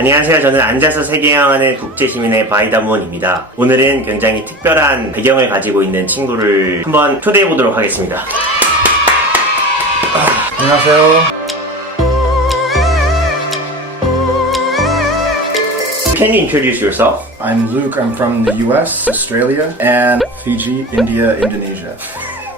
안녕하세요. 저는 앉아서 세계여행하는 국제시민의 바이다몬입니다. 오늘은 굉장히 특별한 배경을 가지고 있는 친구를 한번 초대해보도록 하겠습니다. 안녕하세요. Can you introduce yourself? I'm Luke. I'm from the US, Australia, and Fiji, India, Indonesia.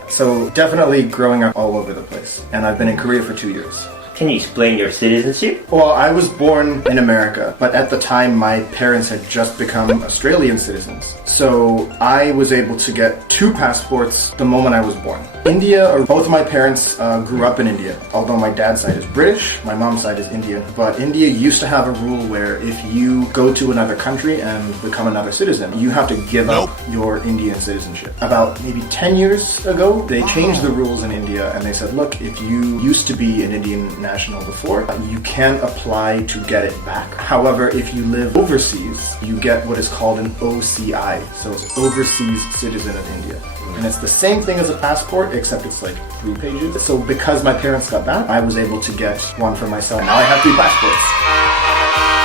So definitely growing up all over the place. And I've been in Korea for 2 years. Can you explain your citizenship? Well, I was born in America, but at the time my parents had just become Australian citizens. So I was able to get 2 passports the moment I was born. India, or both of my parents grew up in India. Although my dad's side is British, my mom's side is Indian. But India used to have a rule where if you go to another country and become another citizen, you have to give up your Indian citizenship. About maybe 10 years ago, they changed the rules in India and they said, look, if you used to be an Indian national before, you can apply to get it back. However, if you live overseas, you get what is called an OCI. So it's Overseas Citizen of India. And it's the same thing as a passport, except it's like 3 pages. So because my parents got that, I was able to get one for myself. Now I have 3 passports.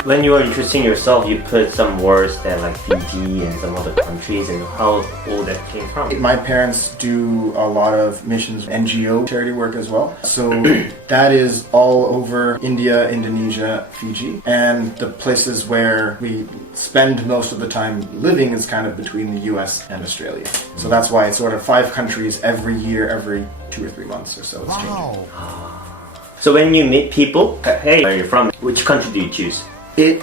When you were introducing yourself, you put some words that like Fiji and some other countries and how all that came from. My parents do a lot of missions, NGO charity work as well. So that is all over India, Indonesia, Fiji. And the places where we spend most of the time living is kind of between the US and Australia. So that's why it's sort of 5 countries every year, every 2 or 3 months or so it's changing. So when you meet people, hey, where are you from? Which country do you choose? It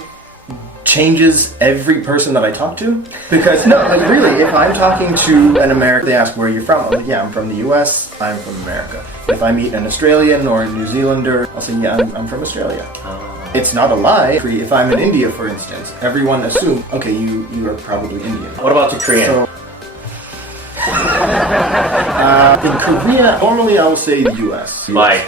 changes every person that I talk to. Because, no, like really, if I'm talking to an American, they ask where you're from. I'm like, yeah, I'm from the US, I'm from America. If I meet an Australian or a New Zealander, I'll say, yeah, I'm from Australia. It's not a lie. If I'm in India, for instance, everyone assumes, okay, you are probably Indian. What about the Korean? So, in Korea, normally I will say the US. Why?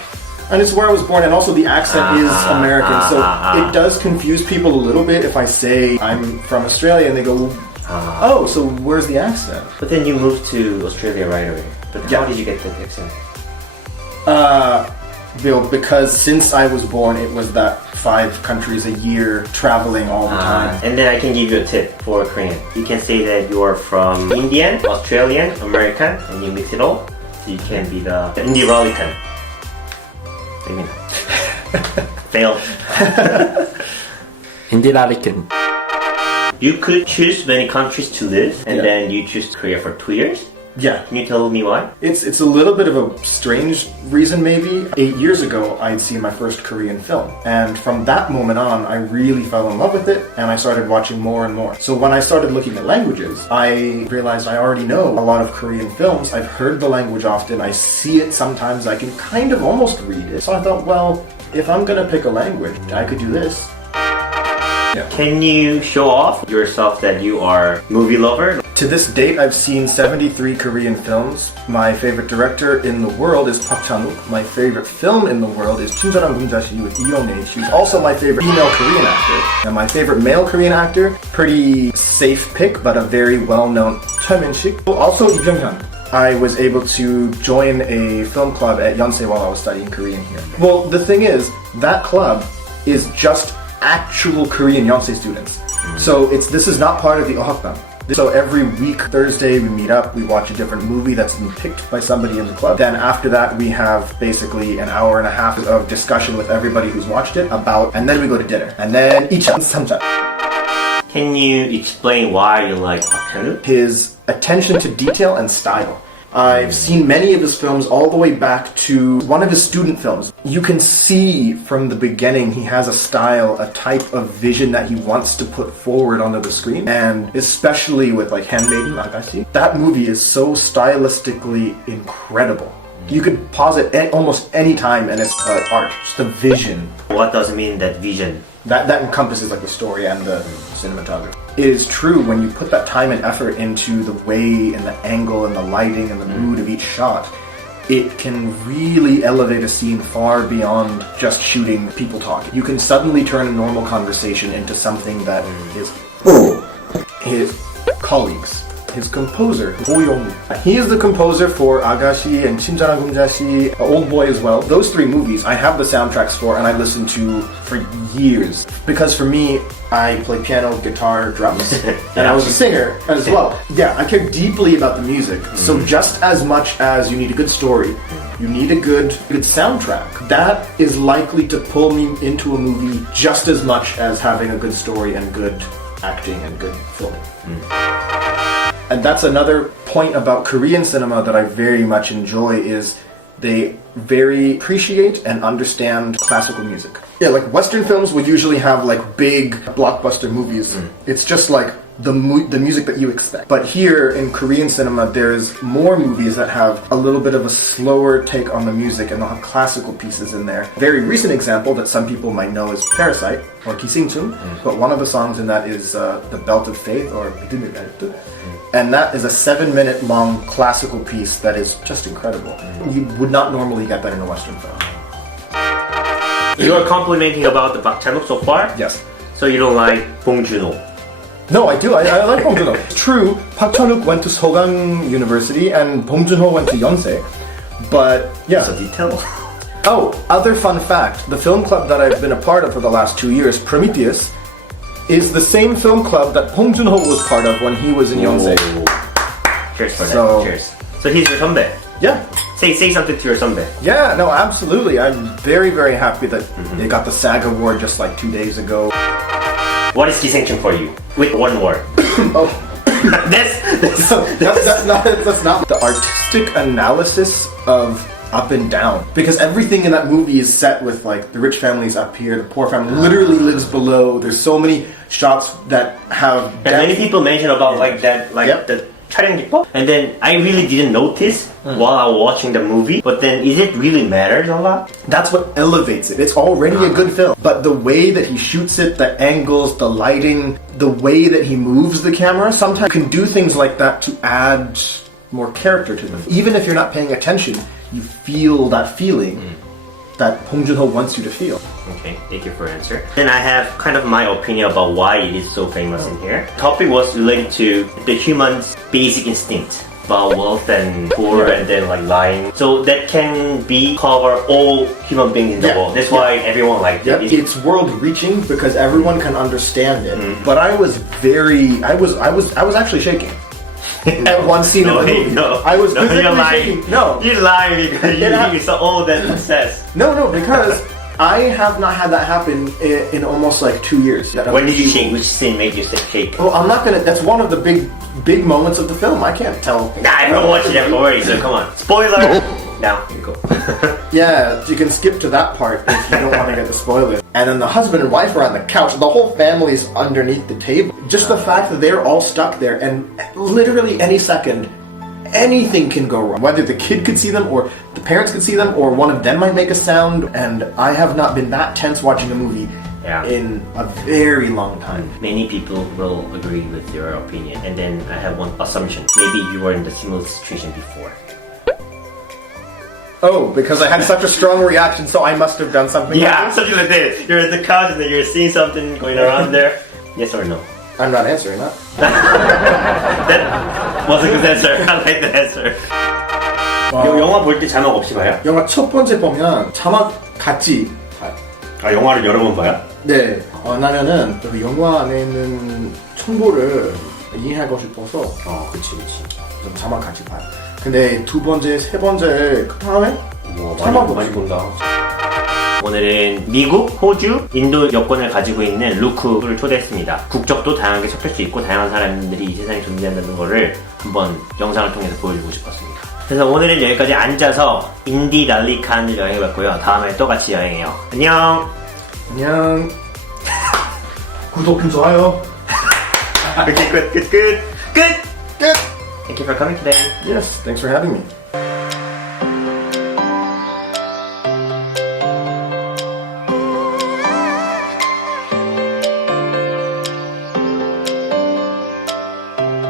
And it's where I was born, and also the accent is American, so it does confuse people a little bit if I say I'm from Australia and they go, oh, so where's the accent? But then you moved to Australia right away. But how did you get that accent? Because since I was born, it was that 5 countries a year, traveling all the time. And then I can give you a tip for Korean. You can say that you are from Indian, Australian, American, and you mix it all. So you can be the Indie-Rollican. Maybe not. Failed. Indie-Rollican. You could choose many countries to live, and then you choose Korea for 2 years? Yeah. Can you tell me why? It's a little bit of a strange reason maybe. 8 years ago, I'd seen my first Korean film. And from that moment on, I really fell in love with it, and I started watching more and more. So when I started looking at languages, I realized I already know a lot of Korean films. I've heard the language often. I see it sometimes. I can kind of almost read it. So I thought, well, if I'm gonna pick a language, I could do this. Yeah. Can you show off yourself that you are movie lover? To this date, I've seen 73 Korean films. My favorite director in the world is Park Chan-wook. My favorite film in the world is 친절한 군자씨 with Lee Yong-nae. She's also my favorite female Korean actor. And my favorite male Korean actor, pretty safe pick, but a very well-known Choi Min-sik. Also, Lee Byung-hyun. I was able to join a film club at Yonsei while I was studying Korean here. Well, the thing is, that club is just actual Korean Yonsei students. So this is not part of the Ohakbang. So every week, Thursday, we meet up, we watch a different movie that's been picked by somebody in the club. Then after that, we have basically an hour and a half of discussion with everybody who's watched it and then we go to dinner. And then 2잔, 3잔. Can you explain why you like Park Chan-wook? His attention to detail and style. I've seen many of his films all the way back to one of his student films. You can see from the beginning he has a style, a type of vision that he wants to put forward onto the screen. And especially with like Handmaiden, Agashi, that movie is so stylistically incredible. You could pause it almost any time and it's art, just a vision. What does it mean, that vision? That encompasses like the story and the cinematography. It is true when you put that time and effort into the way and the angle and the lighting and the mood of each shot, it can really elevate a scene far beyond just shooting people talking. You can suddenly turn a normal conversation into something that is his colleagues, his composer, Ho Yong. He is the composer for Agashi and 친절한 금자씨, Old Boy as well. Those three movies I have the soundtracks for and I listened to for years. Because for me, I play piano, guitar, drums, and I was a singer as well. Yeah, I care deeply about the music. So just as much as you need a good story, you need a good soundtrack. That is likely to pull me into a movie just as much as having a good story and good acting and good filming. And that's another point about Korean cinema that I very much enjoy is they very appreciate and understand classical music. Yeah, like Western films would usually have like big blockbuster movies. It's just like the music that you expect. But here in Korean cinema, there's more movies that have a little bit of a slower take on the music and they'll have classical pieces in there. Very recent example that some people might know is Parasite or 기생충. But one of the songs in that is The Belt of Faith or 믿음의 벨트. And that is a 7-minute long classical piece that is just incredible. You would not normally get that in a Western film. You are complimenting about the Park Chan-wook so far? Yes. So you don't like Bong Joon-ho? No, I do. I like Bong Joon-ho. It's true, Park Chan-wook went to Sogang University and Bong Joon-ho went to Yonsei. But yeah. That's a detail. Oh, other fun fact. The film club that I've been a part of for the last 2 years, Prometheus, is the same film club that Bong Joon-ho was part of when he was in Yonsei. Cheers for that. Cheers. So he's your 선배. Yeah. Say something to your 선배. Yeah, no, absolutely. I'm very, very happy that they got the SAG award just like 2 days ago. What is 기생충 for you? With one word. Oh. that's not the artistic analysis of up and down, because everything in that movie is set with like the rich family's up here, the poor family literally lives below. There's so many shots that have and many people mention about like that, like the 촬영 기법, and then I really didn't notice while I was watching the movie. But then, is it really matters a lot? That's what elevates it. It's already a good film, but the way that he shoots it, the angles, the lighting, the way that he moves the camera, sometimes you can do things like that to add more character to them. Even if you're not paying attention, you feel that feeling that Bong Joon-ho wants you to feel. Okay, thank you for your answer. Then I have kind of my opinion about why it is so famous in here. The topic was related to the human's basic instinct about wealth and poor and then like lying. So that can be cover all human beings in the world. That's why everyone liked it. It's world reaching because everyone can understand it. But I was actually shaking. At one scene of the movie. I was physically shaking. No. You're lying because you saw all that success. No, because I have not had that happen in almost like 2 years. When did you shake? Which scene made you shake? Well, I'm not gonna, that's one of the big moments of the film. I can't tell. I haven't watched it already, so come on. Spoiler! Now, here you go. Yeah, you can skip to that part if you don't want to get the spoiler. And then the husband and wife are on the couch. The whole family's underneath the table. Just the fact that they're all stuck there and literally any second, anything can go wrong. Whether the kid could see them or the parents could see them or one of them might make a sound. And I have not been that tense watching a movie in a very long time. Many people will agree with your opinion. And then I have one assumption. Maybe you were in the similar situation before. Oh, because I had such a strong reaction, so I must have done something. Yeah, something like that. You're at the couch and then you're seeing something going around there. Yes or no? I'm not answering that. That was a good answer. I like the answer. 영화 볼 때 자막 없이 봐요? 영화 첫 번째 보면 자막 같이 봐요. 아, 영화를 여러 번 봐요? 네. 왜냐면은 영화 안에 있는 정보를 이해하고 싶어서. 그치. 좀 자막 같이 봐요. 근데 두 번째, 세 번째 그 다음에 자막 많이 본다. 오늘은 미국, 호주, 인도 여권을 가지고 있는 루크를 초대했습니다. 국적도 다양하게 섞일 수 있고 다양한 사람들이 이 세상에 존재한다는 거를 한번 영상을 통해서 보여주고 싶었습니다. 그래서 오늘은 여기까지 앉아서 인디 랄리칸을 여행해봤고요. 다음에 또 같이 여행해요. 안녕. 안녕. 구독, 좋아요. Okay, good. Thank you for coming today. Yes, thanks for having me.